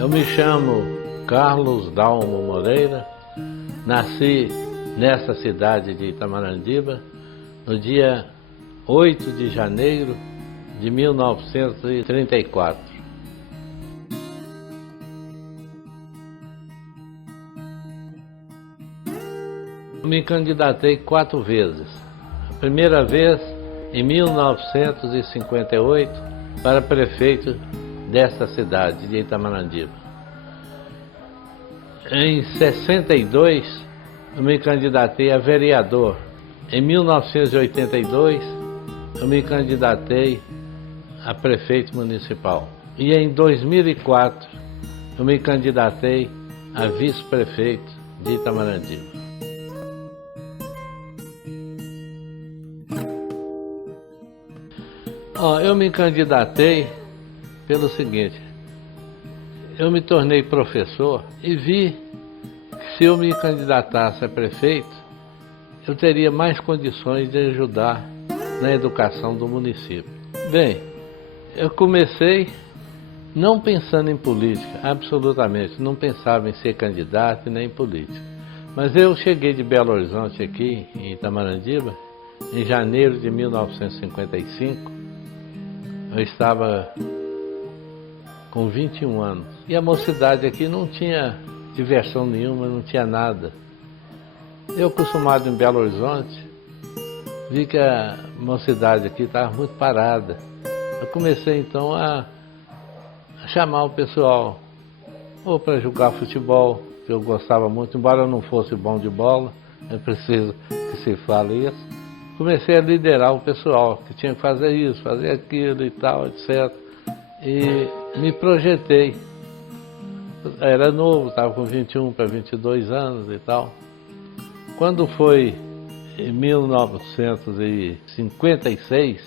Eu me chamo Carlos Dalmo Moreira, nasci nessa cidade de Itamarandiba no dia 8 de janeiro de 1934. Me candidatei 4 vezes. A primeira vez em 1958 para prefeito desta cidade de Itamarandiba. Em 62 eu me candidatei a vereador. Em 1982 eu me candidatei a prefeito municipal. E em 2004 eu me candidatei a vice-prefeito de Itamarandiba. Eu me candidatei pelo seguinte: eu me tornei professor e vi que se eu me candidatasse a prefeito, eu teria mais condições de ajudar na educação do município. Bem, eu comecei não pensando em política, absolutamente, não pensava em ser candidato nem em política. Mas eu cheguei de Belo Horizonte aqui, em Itamarandiba, em janeiro de 1955, eu estava com 21 anos. E a mocidade aqui não tinha diversão nenhuma, não tinha nada. Eu, acostumado em Belo Horizonte, vi que a mocidade aqui estava muito parada. Eu comecei então a chamar o pessoal, ou para jogar futebol, que eu gostava muito, embora eu não fosse bom de bola, é preciso que se fale isso. Comecei a liderar o pessoal, que tinha que fazer isso, fazer aquilo e tal, etc. E me projetei. Era novo, estava com 21 para 22 anos e tal. Quando foi em 1956,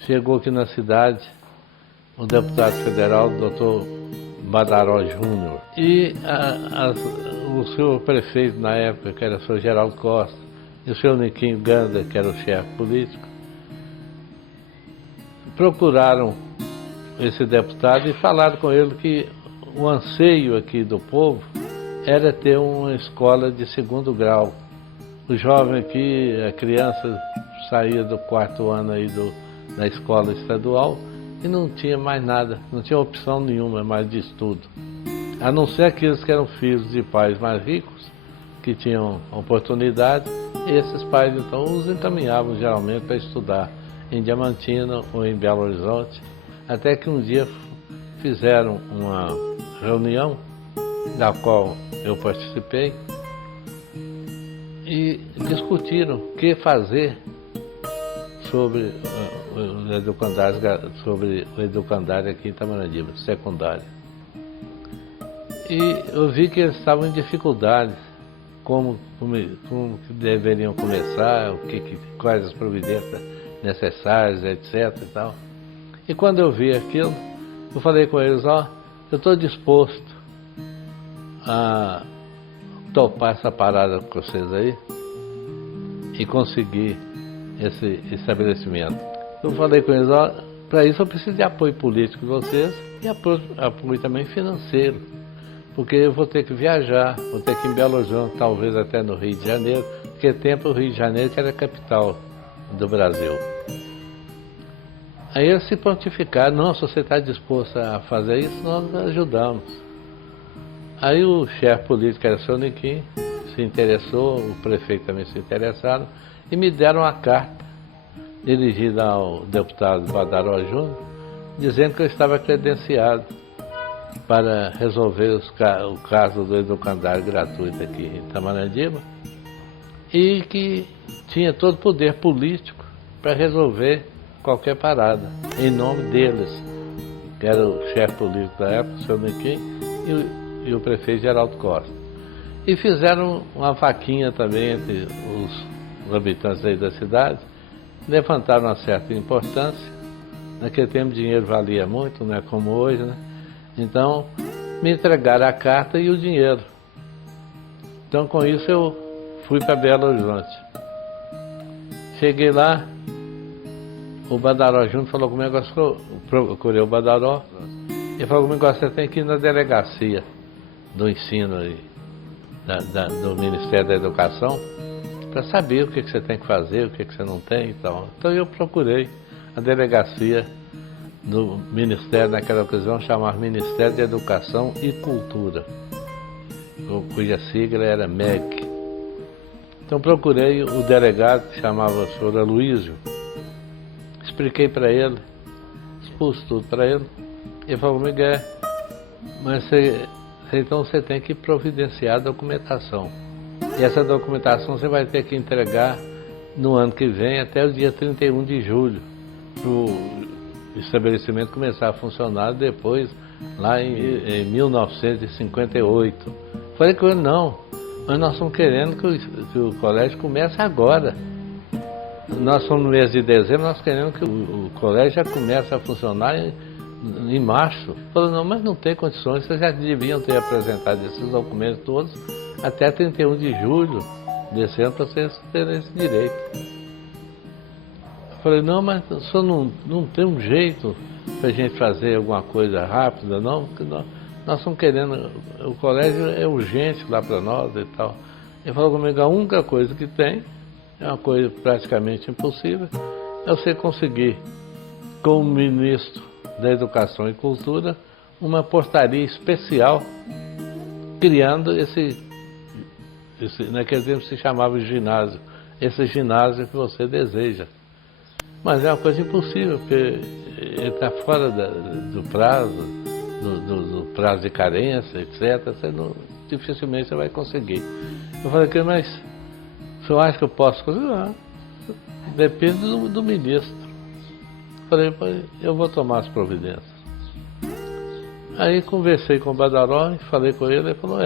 chegou aqui na cidade o deputado federal, o Dr. Badaró Júnior. E o senhor prefeito na época, que era o senhor Geraldo Costa, e o senhor Niquinho Ganda, que era o chefe político, procuraram esse deputado e falaram com ele que o anseio aqui do povo era ter uma escola de 2º grau. O jovem aqui, a criança saía do 4º ano aí da escola estadual e não tinha mais nada, não tinha opção nenhuma mais de estudo. A não ser aqueles que eram filhos de pais mais ricos, que tinham oportunidade, esses pais então os encaminhavam geralmente para estudar em Diamantina ou em Belo Horizonte, até que um dia fizeram uma reunião da qual eu participei e discutiram o que fazer sobre o educandário aqui em Itamarandiba, secundário. E eu vi que eles estavam em dificuldades, como que deveriam começar, quais as providências necessárias, etc. e tal. E quando eu vi aquilo, eu falei com eles: eu estou disposto a topar essa parada com vocês aí e conseguir esse estabelecimento. Eu falei com eles: para isso eu preciso de apoio político de vocês e apoio também financeiro, porque eu vou ter que viajar, vou ter que ir em Belo Horizonte, talvez até no Rio de Janeiro, porque tempo o Rio de Janeiro que era a capital do Brasil. Aí eles se prontificaram: não, se você está disposto a fazer isso, nós ajudamos. Aí o chefe político, era o senhor Niquim, se interessou, o prefeito também se interessaram, e me deram uma carta dirigida ao deputado Badaró Júnior, dizendo que eu estava credenciado para resolver o caso do educandário gratuito aqui em Itamarandiba e que tinha todo o poder político para resolver qualquer parada, em nome deles, que era o chefe político da época, o senhor Niquim, e o prefeito Geraldo Costa. E fizeram uma vaquinha também entre os habitantes aí da cidade, levantaram uma certa importância. Naquele tempo o dinheiro valia muito, não é como hoje, né? Então, me entregaram a carta e o dinheiro. Então, com isso, eu fui para Belo Horizonte. Cheguei lá, o Badaró Júnior falou comigo, eu procurei o Badaró. Ele falou comigo, você tem que ir na delegacia do ensino aí, do Ministério da Educação, para saber o que você tem que fazer, o que você não tem e tal. Então eu procurei a delegacia do Ministério, naquela ocasião chamava Ministério de Educação e Cultura, cuja sigla era MEC. Então procurei o delegado, que chamava o senhor Aloísio, expliquei para ele, expus tudo para ele. Ele falou comigo, mas então você tem que providenciar a documentação. E essa documentação você vai ter que entregar no ano que vem, até o dia 31 de julho, para o estabelecimento começar a funcionar depois, lá em 1958. Falei com ele, não, mas nós estamos querendo que o colégio comece agora. Nós somos no mês de dezembro, nós queremos que o colégio já comece a funcionar em março. Falei, não, mas não tem condições, vocês já deviam ter apresentado esses documentos todos até 31 de julho desse ano para vocês terem esse direito. Falei, não, mas só não tem um jeito para a gente fazer alguma coisa rápida, não, porque nós estamos querendo, o colégio é urgente lá para nós e tal. Ele falou comigo, a única coisa que tem, é uma coisa praticamente impossível, é você conseguir, com o ministro da Educação e Cultura, uma portaria especial, criando naquele tempo se chamava ginásio, esse ginásio que você deseja. Mas é uma coisa impossível, porque ele está fora do prazo, do prazo de carência, etc. Dificilmente você vai conseguir. Eu falei, mas o senhor acha que eu posso conseguir? Ah, depende do ministro. Falei, eu vou tomar as providências. Aí conversei com o Badaró, falei com ele, ele falou,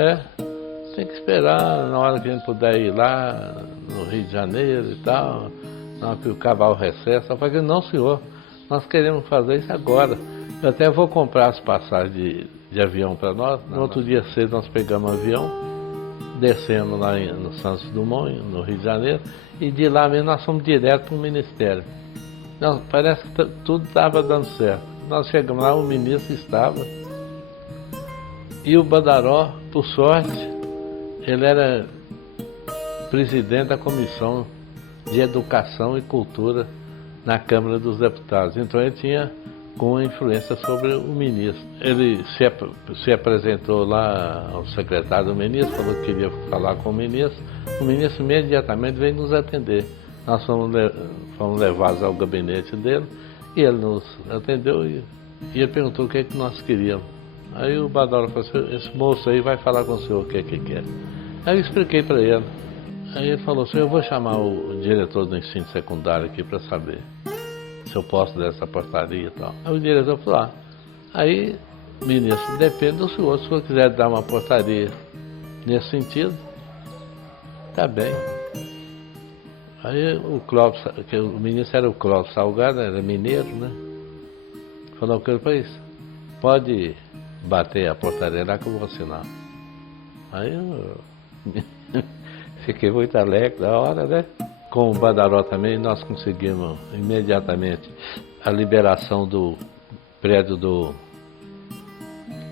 tem que esperar na hora que a gente puder ir lá no Rio de Janeiro e tal, na hora que acabar o recesso. Eu falei, não senhor, nós queremos fazer isso agora. Eu até vou comprar as passagens de avião para nós. No outro dia cedo nós pegamos um avião, descemos lá no Santos Dumont, no Rio de Janeiro, e de lá mesmo nós fomos direto para o Ministério. Parece que tudo estava dando certo. Nós chegamos lá, o ministro estava, e o Badaró, por sorte, ele era presidente da Comissão de Educação e Cultura na Câmara dos Deputados. Então ele tinha com influência sobre o ministro. Ele se apresentou lá ao secretário do ministro, falou que queria falar com o ministro. O ministro imediatamente veio nos atender. Nós fomos levados ao gabinete dele e ele nos atendeu e ele perguntou o que é que nós queríamos. Aí o Badaró falou assim, esse moço aí vai falar com o senhor o que é que quer. Aí eu expliquei para ele. Aí ele falou assim, eu vou chamar o diretor do ensino secundário aqui para saber se eu posso dar essa portaria e tal. Aí o diretor falou, aí, ministro, depende do senhor, se o senhor quiser dar uma portaria nesse sentido, tá bem. Aí o Clóvis, que o ministro era o Clóvis Salgado, era mineiro, né? Falou que ele fez, pode bater a portaria lá que eu vou assinar. Aí eu fiquei muito alegre da hora, né? Com o Badaró também, nós conseguimos imediatamente a liberação do prédio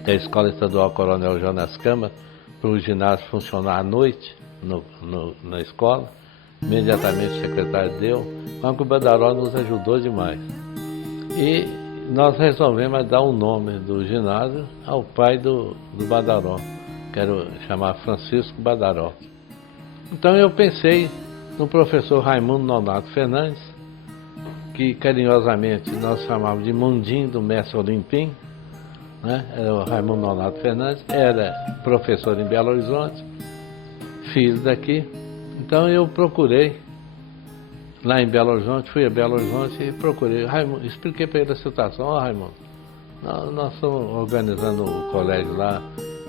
da Escola Estadual Coronel Jonas Câmara para o ginásio funcionar à noite na escola. Imediatamente o secretário deu, mas o Badaró nos ajudou demais. E nós resolvemos dar o nome do ginásio ao pai do Badaró, que era chamar Francisco Badaró. Então eu pensei no professor Raimundo Nonato Fernandes, que carinhosamente nós chamávamos de Mundinho do Mestre Olimpim, né? Era o Raimundo Nonato Fernandes, era professor em Belo Horizonte, filho daqui. Então eu procurei, lá em Belo Horizonte, fui a Belo Horizonte e procurei, Raimundo, expliquei para ele a situação, Raimundo, nós estamos organizando o colégio lá,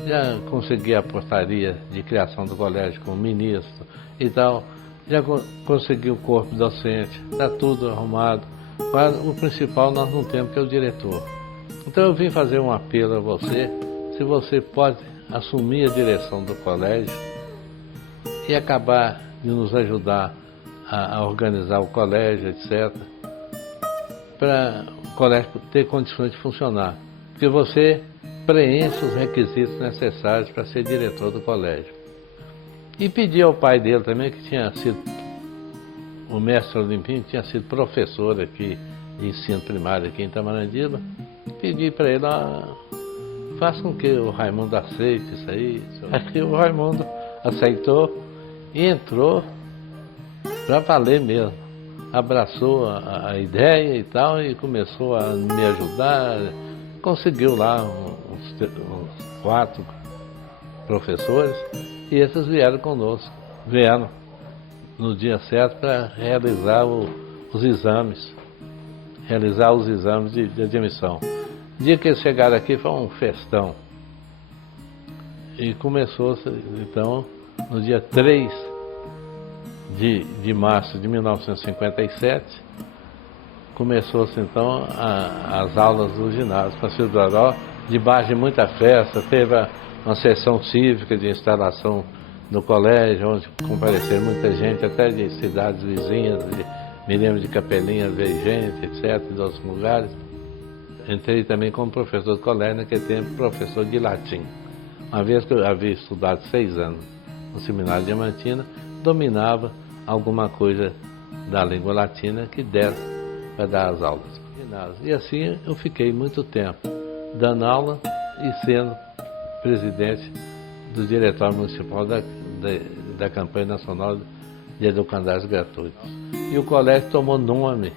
já consegui a portaria de criação do colégio com o ministro e tal, já consegui o corpo docente, está tudo arrumado, mas o principal nós não temos, que é o diretor. Então eu vim fazer um apelo a você, se você pode assumir a direção do colégio e acabar de nos ajudar a organizar o colégio, etc., para o colégio ter condições de funcionar. porque você preenche os requisitos necessários para ser diretor do colégio. E pedi ao pai dele também, que tinha sido, o mestre Olimpinho, tinha sido professor aqui de ensino primário aqui em Itamandiba, pedi para ele, faça com que o Raimundo aceite isso aí. Aí o Raimundo aceitou e entrou para valer mesmo. Abraçou a ideia e tal, e começou a me ajudar. Conseguiu lá uns 4 professores, e esses vieram conosco. Vieram no dia certo para realizar os exames. Realizar os exames de admissão. O dia que eles chegaram aqui foi um festão. E começou, então, no dia 3 de março de 1957, começou-se então as aulas do ginásio Francisco Doró, debaixo de muita festa. Teve uma sessão cívica de instalação no colégio, onde compareceram muita gente, até de cidades vizinhas, me lembro de Capelinha, Veigente, etc., de outros lugares. Entrei também como professor de colégio, naquele tempo professor de latim. Uma vez que eu havia estudado 6 anos no Seminário Diamantina, dominava alguma coisa da língua latina que desse para dar as aulas. E assim eu fiquei muito tempo dando aula e sendo presidente do Diretório Municipal da Campanha Nacional de Educandários Gratuitos. E o colégio tomou nome.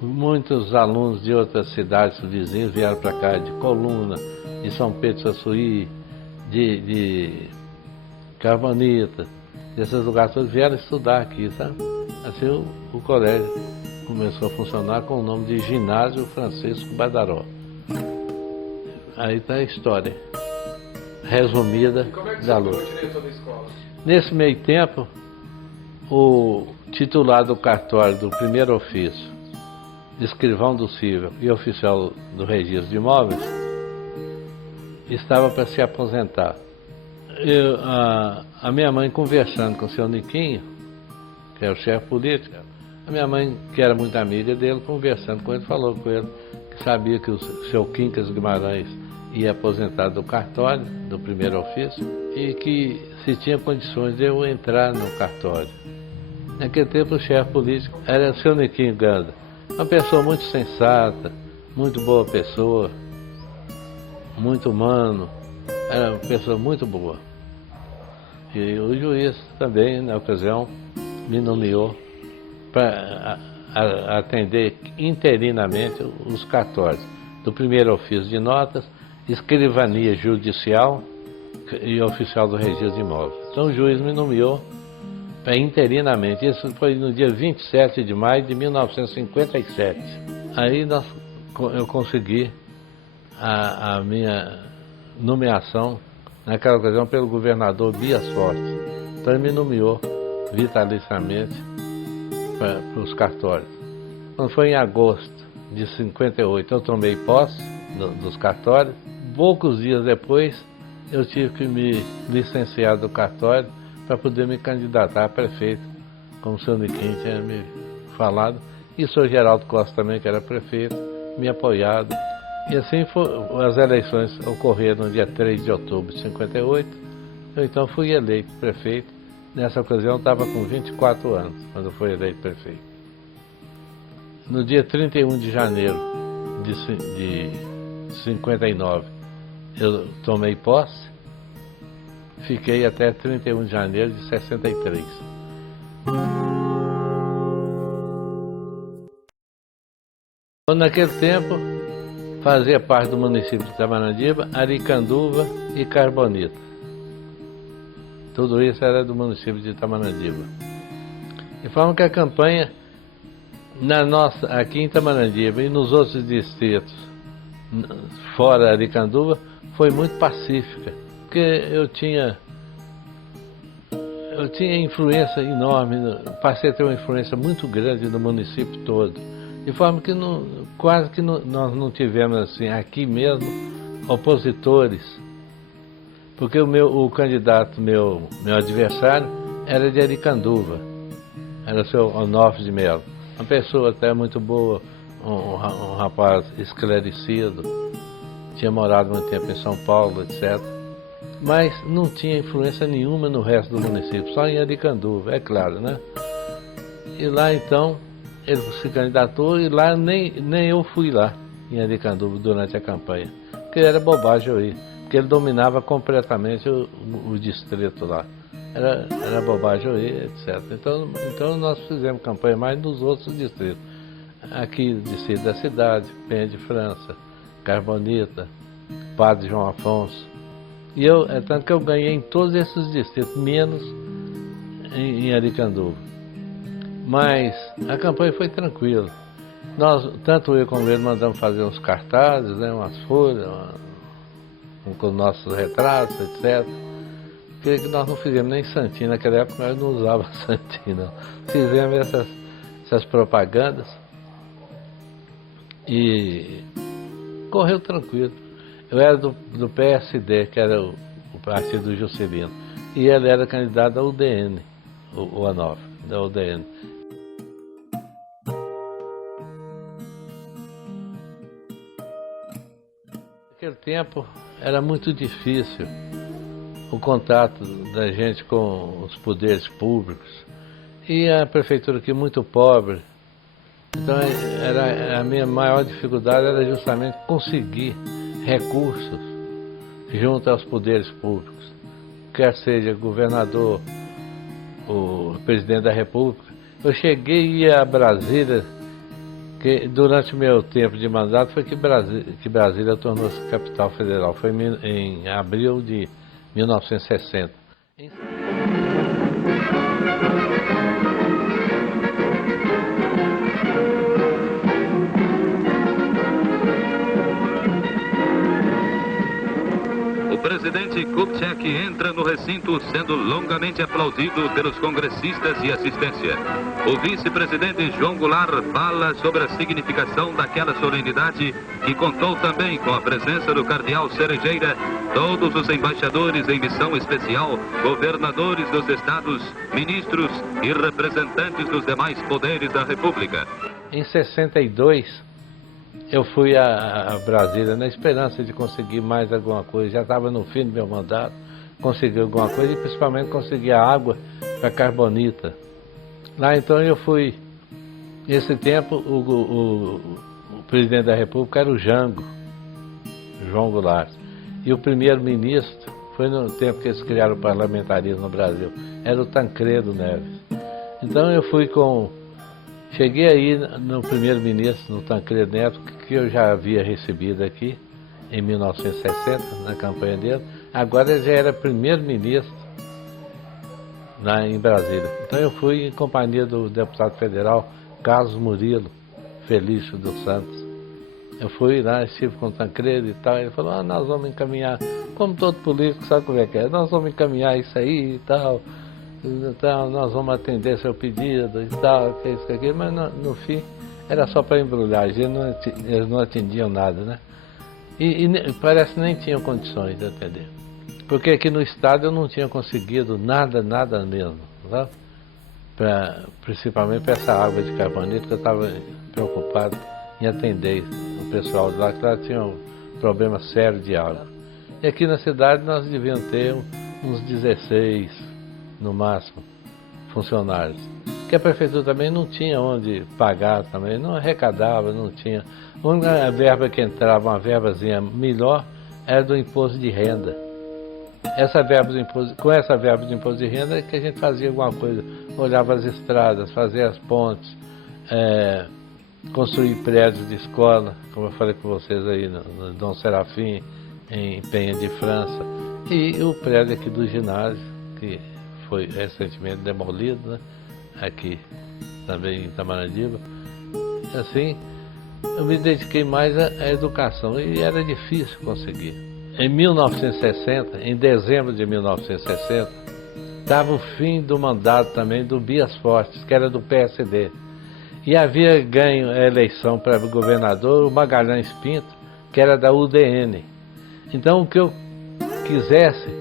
Muitos alunos de outras cidades vizinhas vieram para cá, de Coluna, de São Pedro do Açuí, de Carbanita, desses lugares todos vieram estudar aqui, sabe? Assim o colégio começou a funcionar com o nome de Ginásio Francisco Badaró. Aí está a história resumida da luta. Nesse meio tempo, o titular do cartório do primeiro ofício, de escrivão do cível e oficial do registro de imóveis, estava para se aposentar. A minha mãe, conversando com o seu Niquinho, que é o chefe político, a minha mãe, que era muito amiga dele, conversando com ele, falou com ele que sabia que o seu Quincas Guimarães ia aposentar do cartório, do primeiro ofício, e que se tinha condições de eu entrar no cartório. Naquele tempo o chefe político era o seu Niquinho Ganda, uma pessoa muito sensata, muito boa pessoa, muito humano, era uma pessoa muito boa. E o juiz também, na ocasião, me nomeou para atender interinamente os cartórios do primeiro ofício de notas, escrivania judicial e oficial do registro de imóveis. Então o juiz me nomeou para interinamente. Isso foi no dia 27 de maio de 1957. Aí eu consegui a minha nomeação, naquela ocasião, pelo governador Bias Forte. Então ele me nomeou vitaliciamente para os cartórios. Quando foi em agosto de 58, eu tomei posse dos cartórios. Poucos dias depois, eu tive que me licenciar do cartório para poder me candidatar a prefeito, como o senhor Niquinho tinha me falado. E o senhor Geraldo Costa também, que era prefeito, me apoiado. E assim as eleições ocorreram no dia 3 de outubro de 58. Eu então fui eleito prefeito. Nessa ocasião eu estava com 24 anos, quando fui eleito prefeito. No dia 31 de janeiro de 59, eu tomei posse. Fiquei até 31 de janeiro de 63. Naquele tempo, fazia parte do município de Itamandiba, Aricanduva e Carbonita. Tudo isso era do município de Itamandiba. De forma que a campanha, aqui em Itamandiba e nos outros distritos, fora Aricanduva, foi muito pacífica, porque eu tinha influência enorme, passei a ter uma influência muito grande no município todo, de forma que quase que nós não tivemos assim, aqui mesmo, opositores, porque o candidato, meu adversário, era de Aricanduva, era o seu Onofre de Melo, uma pessoa até muito boa, um rapaz esclarecido, tinha morado muito tempo em São Paulo, etc. Mas não tinha influência nenhuma no resto do município, só em Aricanduva, é claro, né? E lá então, ele se candidatou e lá nem eu fui lá, em Aricanduva, durante a campanha. Porque era bobagem eu ir, porque ele dominava completamente o distrito lá. Era bobagem eu ir, etc. Então nós fizemos campanha mais nos outros distritos. Aqui, distrito da cidade, Penha de França, Carbonita, Padre João Afonso. E tanto que eu ganhei em todos esses distritos, menos em Aricanduva. Mas a campanha foi tranquila. Tanto eu como ele mandamos fazer uns cartazes, né, umas folhas, com nossos retratos, etc. Creio que nós não fizemos nem santinho, naquela época nós não usávamos santinho, não. Fizemos essas propagandas e correu tranquilo. Eu era do PSD, que era o partido do Juscelino, e ele era candidato da UDN, o Onofre, da UDN. Naquele tempo era muito difícil o contato da gente com os poderes públicos, e a prefeitura aqui muito pobre. Então a minha maior dificuldade era justamente conseguir recursos junto aos poderes públicos, quer seja governador, o presidente da República. Eu cheguei a ir a Brasília, que durante o meu tempo de mandato foi que Brasília tornou-se capital federal, foi em abril de 1960. O presidente Kubitschek entra no recinto sendo longamente aplaudido pelos congressistas e assistência. O vice-presidente João Goulart fala sobre a significação daquela solenidade, que contou também com a presença do cardeal Cerejeira, todos os embaixadores em missão especial, governadores dos estados, ministros e representantes dos demais poderes da República. Em 62, eu fui a Brasília na esperança de conseguir mais alguma coisa. Já estava no fim do meu mandato, consegui alguma coisa e principalmente consegui a água para Carbonita. Lá então eu fui, nesse tempo o presidente da República era o Jango, João Goulart. E o primeiro-ministro, foi no tempo que eles criaram o parlamentarismo no Brasil, era o Tancredo Neves. Então eu fui cheguei aí no primeiro-ministro, no Tancredo Neves, que eu já havia recebido aqui em 1960, na campanha dele. Agora ele já era primeiro-ministro em Brasília. Então eu fui em companhia do deputado federal Carlos Murilo Felício dos Santos. Eu fui lá, estive com o Tancredo e tal, ele falou, nós vamos encaminhar, como todo político sabe como é que é, nós vamos encaminhar isso aí e tal. Então, nós vamos atender seu pedido e tal, que isso, que aquilo, mas no fim era só para embrulhar, eles não atendiam nada, né? E parece que nem tinham condições de atender. Porque aqui no estado eu não tinha conseguido nada mesmo, sabe? Principalmente para essa água de Carbonita, que eu estava preocupado em atender o pessoal de lá, que lá tinha um problema sério de água. E aqui na cidade nós devíamos ter uns 16, no máximo, funcionários. Que a prefeitura também não tinha onde pagar, também não arrecadava, não tinha. A única verba que entrava, uma verbazinha melhor, era do imposto de renda. Com essa verba de imposto de renda é que a gente fazia alguma coisa, olhava as estradas, fazia as pontes, construir prédios de escola, como eu falei com vocês aí no Dom Serafim, em Penha de França, e o prédio aqui do ginásio, que foi recentemente demolido, né? Aqui também em Itamaratiba. Assim, eu me dediquei mais à educação e era difícil conseguir. Em 1960, em dezembro de 1960, estava o fim do mandato também do Bias Fortes, que era do PSD. E havia ganho a eleição para governador o Magalhães Pinto, que era da UDN. Então, o que eu quisesse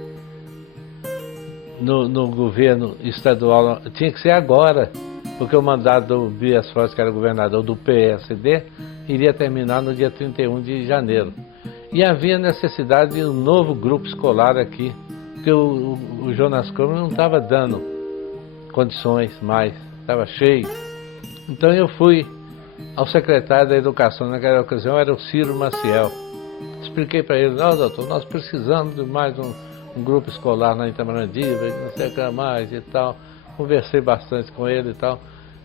no governo estadual tinha que ser agora, porque o mandato do Bias Fortes, que era governador do PSD, iria terminar no dia 31 de janeiro. E havia necessidade de um novo grupo escolar aqui, porque o Jonas Câmara não estava dando condições mais, estava cheio. Então eu fui ao secretário da Educação, naquela ocasião era o Ciro Maciel. Expliquei para ele: não, doutor, nós precisamos de mais um grupo escolar na Itamarandíba, não sei o que mais e tal. Conversei bastante com ele e tal.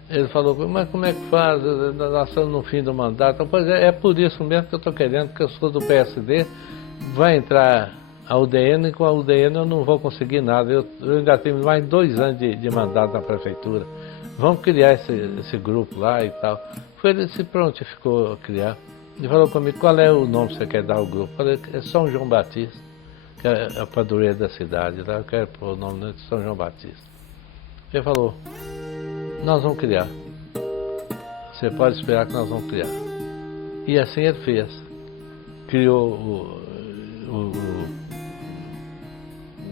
Ele falou: mas como é que faz? Nós estamos no fim do mandato. Pois é por isso mesmo que eu estou querendo, porque eu sou do PSD, vai entrar a UDN e com a UDN eu não vou conseguir nada. Eu ainda tenho mais 2 anos de mandato na prefeitura. Vamos criar esse grupo lá e tal. Ele se prontificou a criar. Ele falou comigo: qual é o nome que você quer dar ao grupo? Eu falei: é São João Batista, que é a padroeira da cidade. Lá eu quero pôr o nome de São João Batista. Ele falou: nós vamos criar. Você pode esperar que nós vamos criar. E assim ele fez. Criou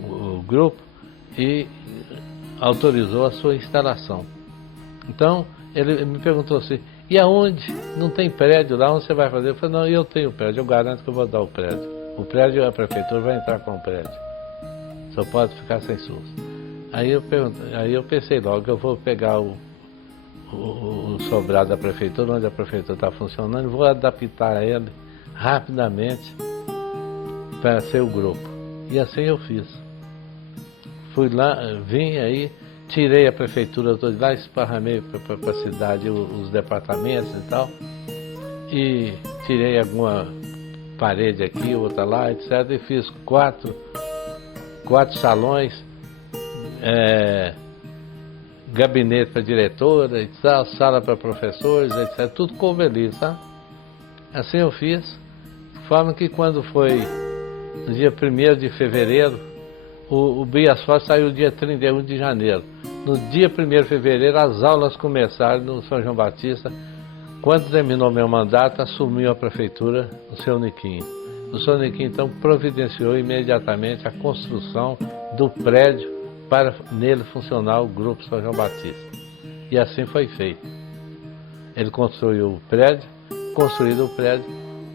o grupo e autorizou a sua instalação. Então, ele me perguntou assim: e aonde? Não tem prédio lá? Onde você vai fazer? Eu falei: não, eu tenho prédio, eu garanto que eu vou dar o prédio. O prédio, a prefeitura vai entrar com o prédio. Só pode ficar sem SUS. Aí eu pensei logo: eu vou pegar o sobrado da prefeitura, onde a prefeitura está funcionando, vou adaptar ele rapidamente para ser o grupo. E assim eu fiz. Fui lá, vim aí, tirei a prefeitura toda lá, esparramei para a cidade os departamentos e tal, e tirei alguma parede aqui, outra lá, etc. E fiz quatro salões, gabinete para diretora, etc., sala para professores, etc. Tudo coube ali, sabe? Assim eu fiz, de forma que quando foi no dia 1º de fevereiro, o Biasfort saiu dia 31 de janeiro. No dia 1º de fevereiro, as aulas começaram no São João Batista. Quando terminou meu mandato, assumiu a prefeitura o seu Niquinho. O seu Niquinho, então, providenciou imediatamente a construção do prédio para nele funcionar o Grupo São João Batista. E assim foi feito. Ele construiu o prédio, construído o prédio,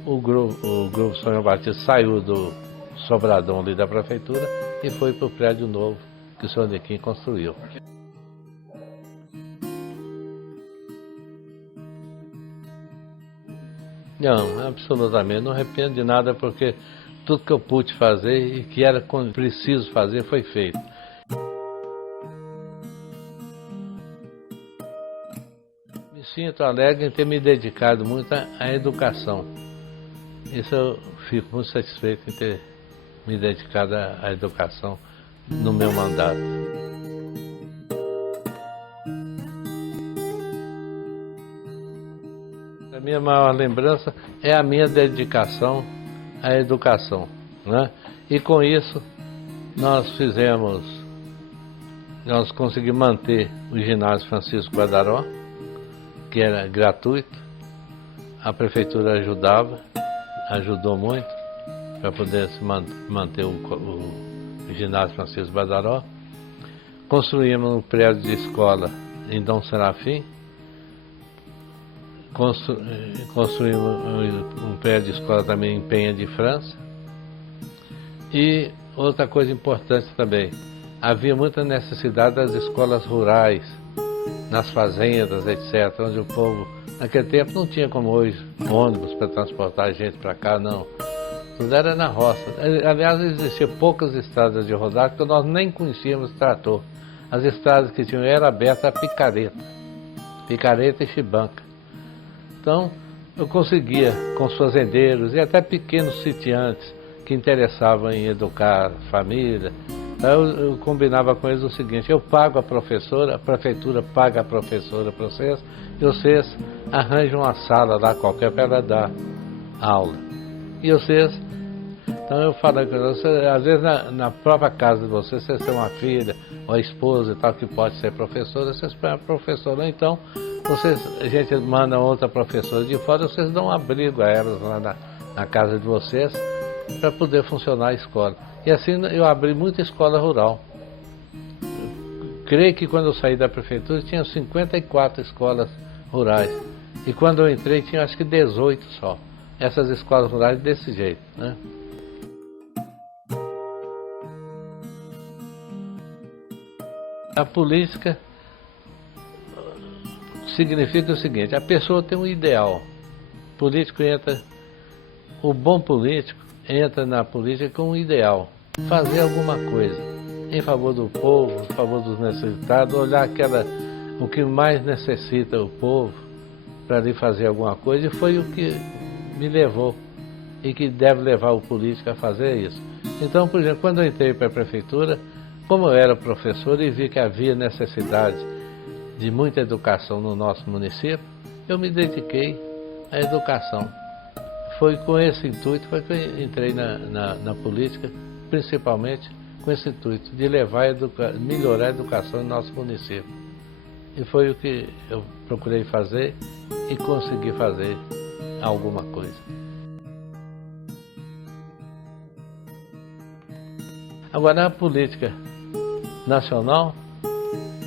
o Grupo São João Batista saiu do sobradão ali da prefeitura e foi para o prédio novo que o senhor Niquinho construiu. Não, absolutamente, não arrependo de nada, porque tudo que eu pude fazer e que era preciso fazer foi feito. Me sinto alegre em ter me dedicado muito à educação. Isso eu fico muito satisfeito em ter me dedicado à educação no meu mandato. A minha maior lembrança é a minha dedicação à educação, né? E com isso nós conseguimos manter o ginásio Francisco Badaró, que era gratuito. A prefeitura ajudou muito para poder se manter o ginásio Francisco Badaró. Construímos um prédio de escola em Dom Serafim. Construímos um prédio de escola também em Penha de França. E outra coisa importante também, havia muita necessidade das escolas rurais, nas fazendas, etc., onde o povo, naquele tempo, não tinha como hoje ônibus para transportar gente para cá, não. Tudo era na roça. Aliás, existiam poucas estradas de rodagem, porque nós nem conhecíamos trator. As estradas que tinham eram abertas a picareta e chibanca. Então, eu conseguia, com os fazendeiros e até pequenos sitiantes que interessavam em educar a família, eu combinava com eles o seguinte: eu pago a professora, a prefeitura paga a professora para vocês, e vocês arranjam uma sala lá qualquer para ela dar aula. E vocês, então eu falo com vocês, às vezes na própria casa de vocês têm uma filha, ou a esposa e tal, que pode ser professora, vocês põem a professora, então a gente manda outra professora de fora, vocês dão um abrigo a elas lá na casa de vocês, para poder funcionar a escola. E assim eu abri muita escola rural. Creio que quando eu saí da prefeitura tinha 54 escolas rurais. E quando eu entrei tinha acho que 18 só. essas escolas rurais desse jeito, né? A política significa o seguinte: a pessoa tem um ideal. O político entra, o bom político entra na política com um ideal, fazer alguma coisa em favor do povo, em favor dos necessitados, olhar o que mais necessita o povo para ali fazer alguma coisa, e foi o que me levou e que deve levar o político a fazer isso. Então, por exemplo, quando eu entrei para a prefeitura, como eu era professor e vi que havia necessidade de muita educação no nosso município, eu me dediquei à educação. Foi com esse intuito que eu entrei na política, principalmente com esse intuito de melhorar a educação no nosso município. E foi o que eu procurei fazer e consegui fazer alguma coisa. Agora, a política nacional,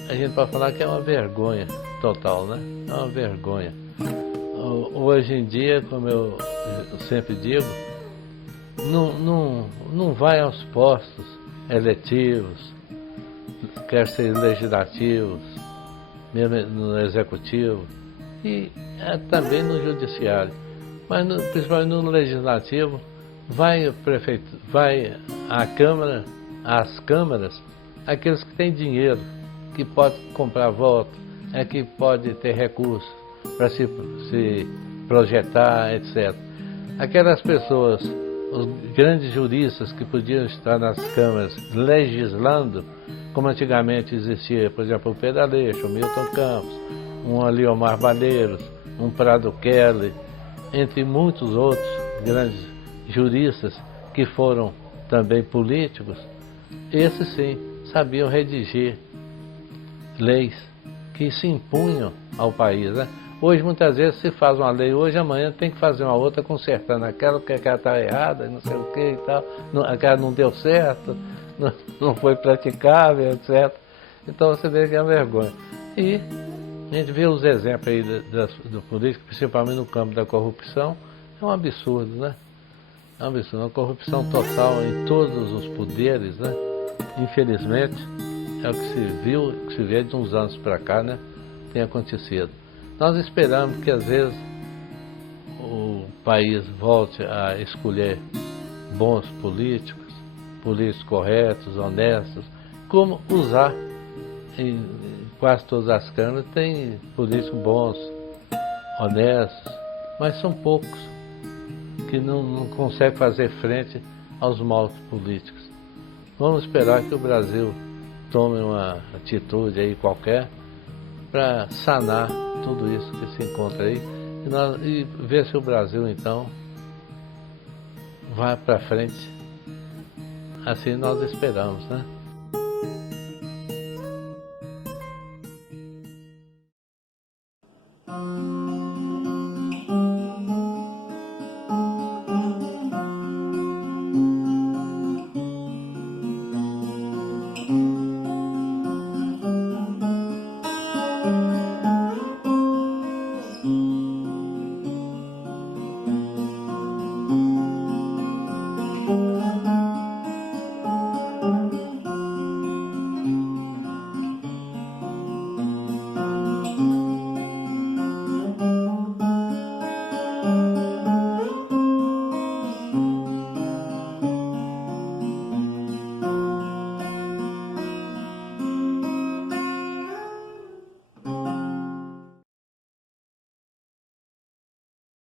a gente pode falar que é uma vergonha total, né? É uma vergonha. Hoje em dia, como eu sempre digo, não vai aos postos eletivos, quer ser legislativos, mesmo no executivo, e também no judiciário. Mas principalmente no legislativo, vai à Câmara, às câmaras, aqueles que têm dinheiro, que pode comprar voto, que pode ter recursos para se projetar, etc. Aquelas pessoas, os grandes juristas que podiam estar nas câmaras legislando, como antigamente existia, por exemplo, o Pedro Aleixo, o Milton Campos, um Aliomar Balheiros, um Prado Kelly, entre muitos outros grandes juristas que foram também políticos, esses sim sabiam redigir leis que se impunham ao país, né? Hoje, muitas vezes, se faz uma lei hoje, amanhã tem que fazer uma outra consertando aquela, que aquela está errada, não sei o que e tal, aquela não deu certo, não foi praticável, etc. Então você vê que é uma vergonha. E a gente vê os exemplos aí do político, principalmente no campo da corrupção, é um absurdo, né? É um absurdo, uma corrupção total em todos os poderes, né? Infelizmente, é o que se viu, que se vê de uns anos para cá, né? Tem acontecido. Nós esperamos que às vezes o país volte a escolher bons políticos, políticos corretos, honestos, como usar em quase todas as câmaras, tem políticos bons, honestos, mas são poucos que não conseguem fazer frente aos maus políticos. Vamos esperar que o Brasil tome uma atitude aí qualquer para sanar tudo isso que se encontra aí e ver se o Brasil então vai para frente. Assim nós esperamos, né?